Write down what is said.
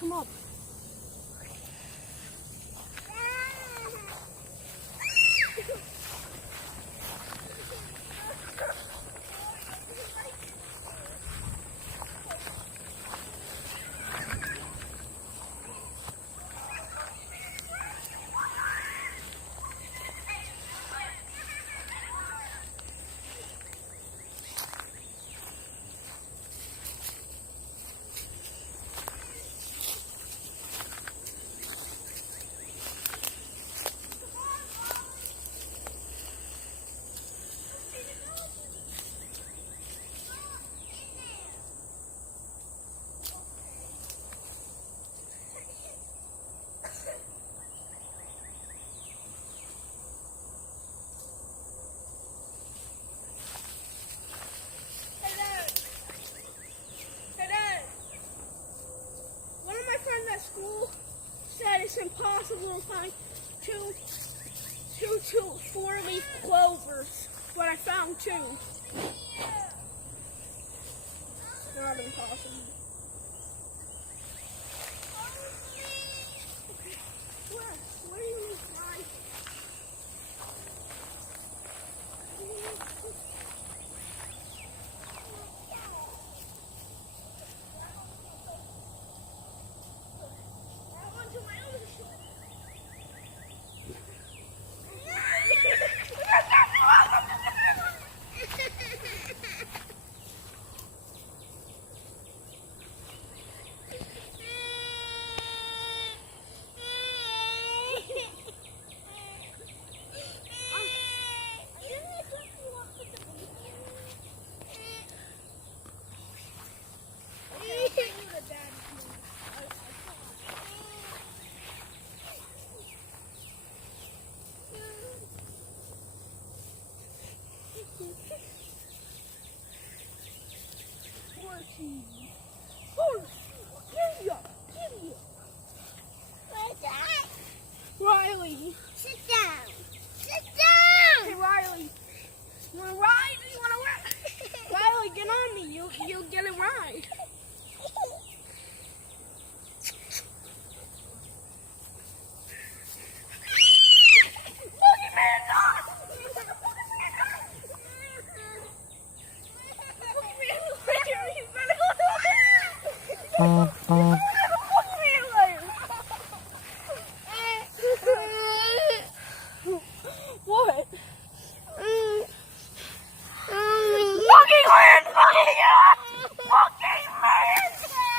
come up. At school said it's impossible to find two 4-leaf clovers, but I found 2. It's not impossible. Where do you need mine? Riley, sit down. Sit down. Hey, Riley, you want to ride? You want to ride? Riley, get on me. You'll get a ride. What? Fucking man! Fucking man!